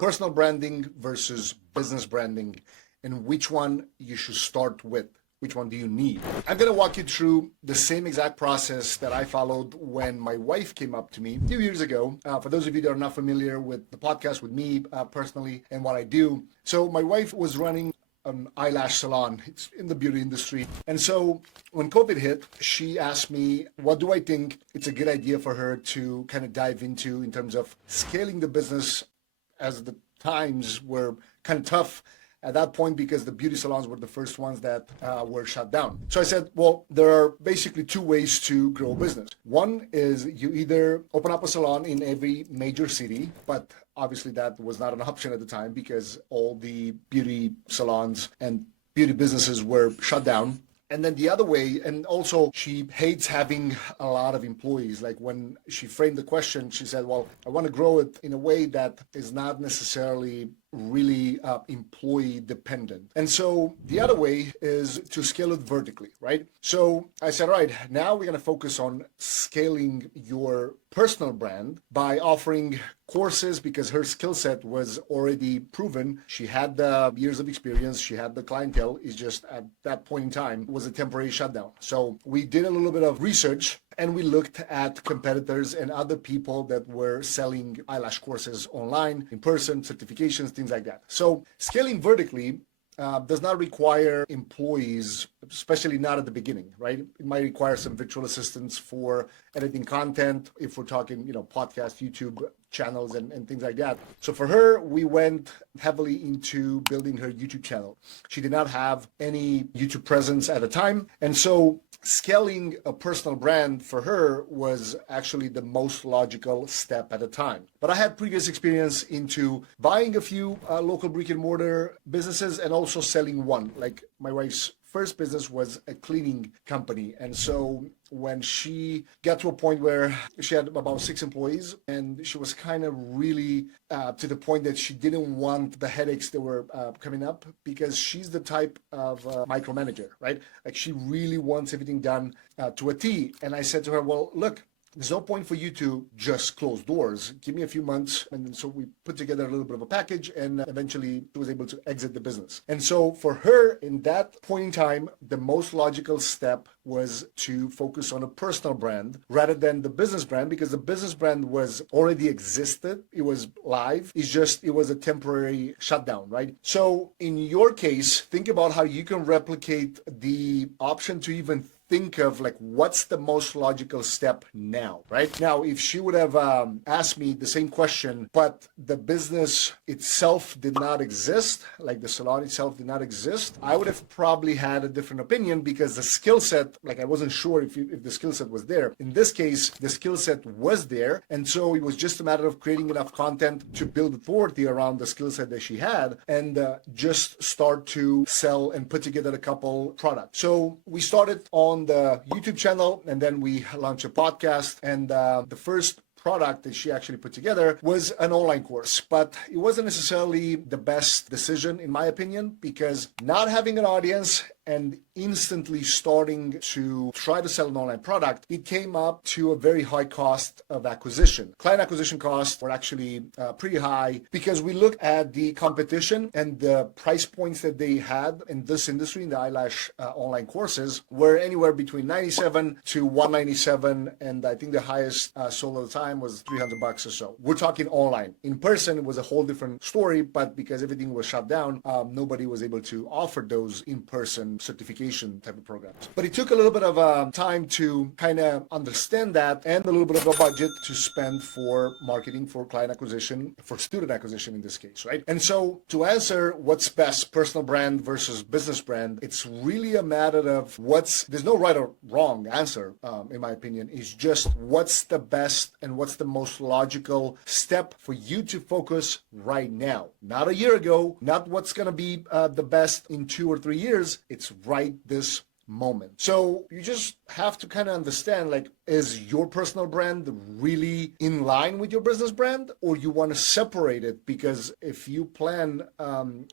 personal branding versus business branding, and which one you should start with. Which one do you need? I'm going to walk you through the same exact process that I followed when my wife came up to me a few years ago. For those of you that are not familiar with the podcast, with me personally and what I do. So my wife was running an eyelash salon. It's in the beauty industry. And so when COVID hit, she asked me, what do I think it's a good idea for her to kind of dive into in terms of scaling the business, as the times were kind of tough at that point because the beauty salons were the first ones that were shut down. So I said, well, there are basically two ways to grow a business. One is you either open up a salon in every major city, but obviously that was not an option at the time because all the beauty salons and beauty businesses were shut down. And then the other way, and also she hates having a lot of employees. Like when she framed the question, she said, well, I want to grow it in a way that is not necessarily really employee dependent. And so the other way is to scale it vertically, right? So I said, all right, now we're going to focus on scaling your personal brand by offering courses because her skill set was already proven. She had the years of experience. She had the clientele. It's just at that point in time was a temporary shutdown. So we did a little bit of research and we looked at competitors and other people that were selling eyelash courses online, in person, certifications, things like that. So scaling vertically does not require employees, especially not at the beginning, right? It might require some virtual assistants for editing content, if we're talking, podcast, YouTube channels and things like that. So for her, we went heavily into building her YouTube channel. She did not have any YouTube presence at the time. And so scaling a personal brand for her was actually the most logical step at the time. But I had previous experience into buying a few local brick and mortar businesses and also selling one. Like my wife's first business was a cleaning company. And so when she got to a point where she had about 6 employees and she was kind of really to the point that she didn't want the headaches that were coming up because she's the type of micromanager, right? Like she really wants everything done to a T. And I said to her, well, look, there's no point for you to just close doors. Give me a few months. And so we put together a little bit of a package and eventually she was able to exit the business. And so for her, in that point in time, the most logical step was to focus on a personal brand rather than the business brand because the business brand was already existed. It was live. It was a temporary shutdown, right? So in your case, think about how you can replicate the option to even think of like what's the most logical step now, right? Now, if she would have asked me the same question, but the business itself did not exist, like the salon itself did not exist, I would have probably had a different opinion because the skill set, like I wasn't sure if the skill set was there. In this case, the skill set was there. And so it was just a matter of creating enough content to build authority around the skill set that she had and just start to sell and put together a couple products. So we started on the YouTube channel and then we launched a podcast and the first product that she actually put together was an online course, but it wasn't necessarily the best decision in my opinion because not having an audience and instantly starting to try to sell an online product, it came up to a very high cost of acquisition. Client acquisition costs were actually pretty high because we looked at the competition and the price points that they had in this industry, in the eyelash online courses, were anywhere between $97 to $197, and I think the highest sold at the time was $300 or so. We're talking online. In person, it was a whole different story, but because everything was shut down, nobody was able to offer those in-person certification type of programs. But it took a little bit of time to kind of understand that and a little bit of a budget to spend for marketing, for client acquisition, for student acquisition in this case, right? And so to answer what's best, personal brand versus business brand, it's really a matter of there's no right or wrong answer, in my opinion. It's just what's the best and what's the most logical step for you to focus right now. Not a year ago, not what's going to be the best in 2 or 3 years. It's right this moment. So you just have to kind of understand, like, is your personal brand really in line with your business brand, or you want to separate it? Because if you plan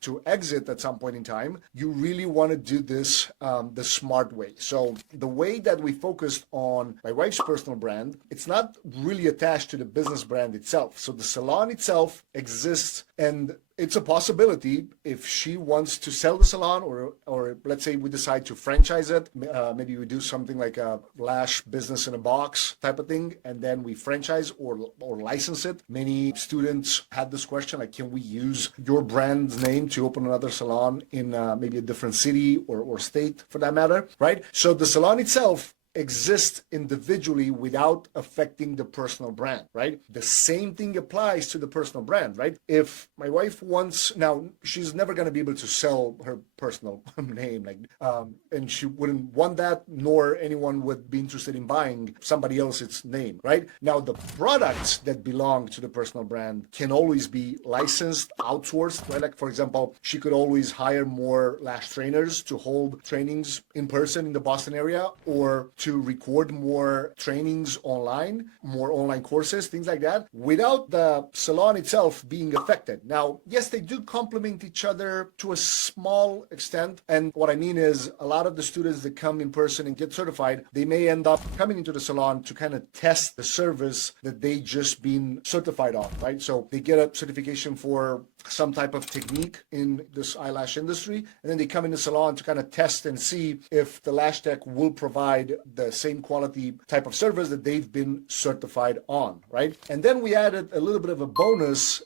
to exit at some point in time, you really want to do this the smart way. So the way that we focused on my wife's personal brand, it's not really attached to the business brand itself. So the salon itself exists, and it's a possibility if she wants to sell the salon, or let's say we decide to franchise it. Maybe we do something like a lash business in a box type of thing, and then we franchise or license it. Many students had this question, like, can we use your brand's name to open another salon in maybe a different city or state for that matter, right? So the salon itself exist individually without affecting the personal brand, right? The same thing applies to the personal brand, right? If my wife wants, now she's never going to be able to sell her personal name, like, and she wouldn't want that, nor anyone would be interested in buying somebody else's name, right? Now, the products that belong to the personal brand can always be licensed, outsourced, right? Like, for example, she could always hire more lash trainers to hold trainings in person in the Boston area, or to record more trainings online, more online courses, things like that, without the salon itself being affected. Now, yes, they do complement each other to a small extent. And what I mean is, a lot of the students that come in person and get certified, they may end up coming into the salon to kind of test the service that they just been certified on, right? So they get a certification for some type of technique in this eyelash industry, and then they come in the salon to kind of test and see if the lash tech will provide the same quality type of service that they've been certified on, right? And then we added a little bit of a bonus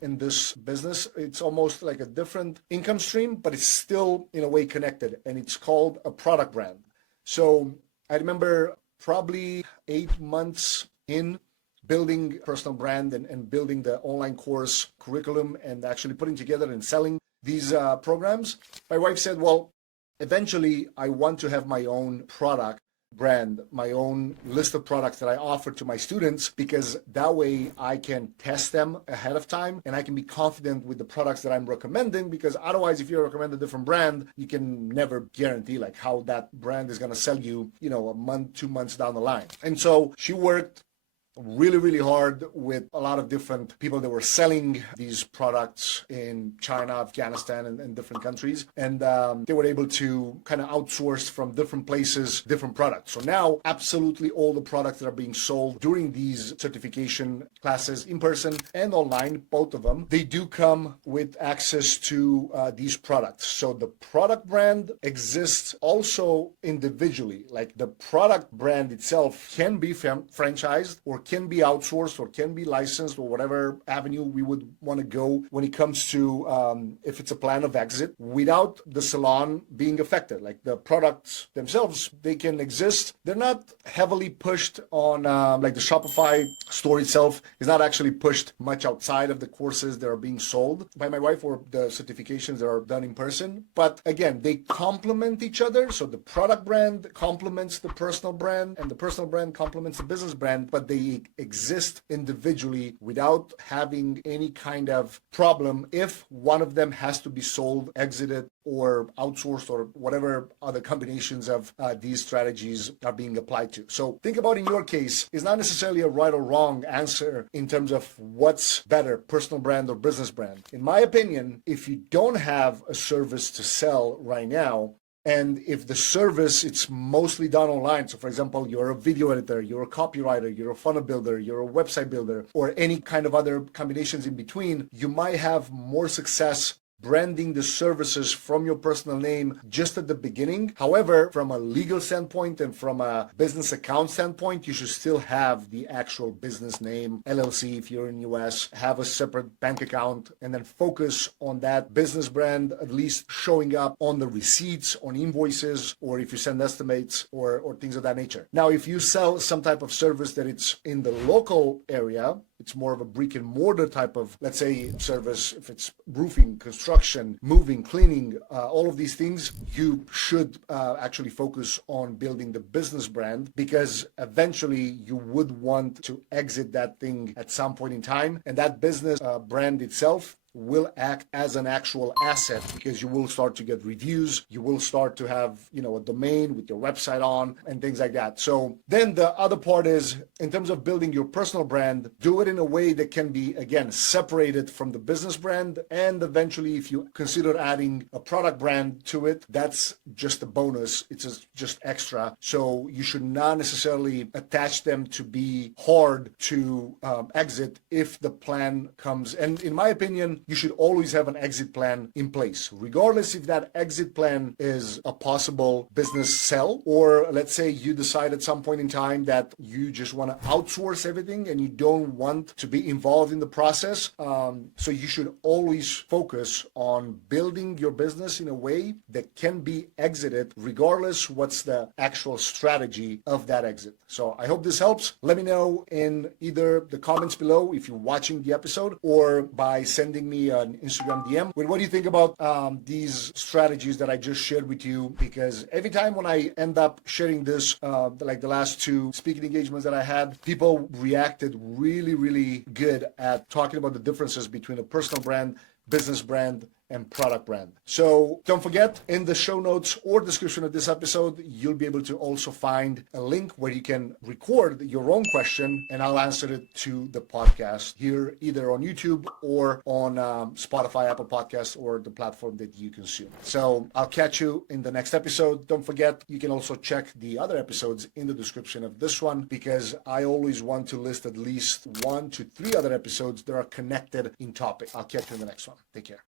in this business. It's almost like a different income stream, but it's still in a way connected, and it's called a product brand. So I remember probably 8 months in building personal brand and building the online course curriculum and actually putting together and selling these programs, my wife said, well, eventually I want to have my own product brand, my own list of products that I offer to my students, because that way I can test them ahead of time and I can be confident with the products that I'm recommending, because otherwise, if you recommend a different brand, you can never guarantee like how that brand is going to sell you, you know, a month, 2 months down the line. And so she worked really, really hard with a lot of different people that were selling these products in China, Afghanistan, and different countries. And they were able to kind of outsource from different places, different products. So now absolutely all the products that are being sold during these certification classes in person and online, both of them, they do come with access to these products. So the product brand exists also individually. Like the product brand itself can be franchised or can be outsourced or can be licensed, or whatever avenue we would want to go when it comes to if it's a plan of exit, without the salon being affected. Like the products themselves, they can exist. They're not heavily pushed on like the Shopify store itself is not actually pushed much outside of the courses that are being sold by my wife or the certifications that are done in person. But again, they complement each other. So the product brand complements the personal brand, and the personal brand complements the business brand, but they exist individually without having any kind of problem if one of them has to be sold, exited, or outsourced, or whatever other combinations of these strategies are being applied to. So think about, in your case, it's not necessarily a right or wrong answer in terms of what's better, personal brand or business brand. In my opinion, if you don't have a service to sell right now, and if the service, it's mostly done online, so for example, you're a video editor, you're a copywriter, you're a funnel builder, you're a website builder, or any kind of other combinations in between, you might have more success branding the services from your personal name just at the beginning. However, from a legal standpoint and from a business account standpoint, you should still have the actual business name, LLC if you're in US, have a separate bank account, and then focus on that business brand, at least showing up on the receipts, on invoices, or if you send estimates or things of that nature. Now, if you sell some type of service that it's in the local area, it's more of a brick and mortar type of, let's say, service. If it's roofing, construction, moving, cleaning, all of these things, you should actually focus on building the business brand, because eventually you would want to exit that thing at some point in time. And that business brand itself will act as an actual asset because you will start to get reviews. You will start to have, a domain with your website on and things like that. So then the other part is, in terms of building your personal brand, do it in a way that can be, again, separated from the business brand. And eventually, if you consider adding a product brand to it, that's just a bonus. It's just extra. So you should not necessarily attach them to be hard to exit if the plan comes. And in my opinion, you should always have an exit plan in place, regardless if that exit plan is a possible business sell, or let's say you decide at some point in time that you just want to outsource everything and you don't want to be involved in the process. So you should always focus on building your business in a way that can be exited, regardless what's the actual strategy of that exit. So I hope this helps. Let me know in either the comments below if you're watching the episode, or by sending me an Instagram DM with what do you think about these strategies that I just shared with you. Because every time when I end up sharing this, like the last 2 speaking engagements that I had, people reacted really, really good at talking about the differences between a personal brand, business brand, and product brand. So don't forget, in the show notes or description of this episode, you'll be able to also find a link where you can record your own question and I'll answer it to the podcast here, either on YouTube or on Spotify, Apple Podcasts, or the platform that you consume. So I'll catch you in the next episode. Don't forget, you can also check the other episodes in the description of this one, because I always want to list at least 1 to 3 other episodes that are connected in topic. I'll catch you in the next one. Take care.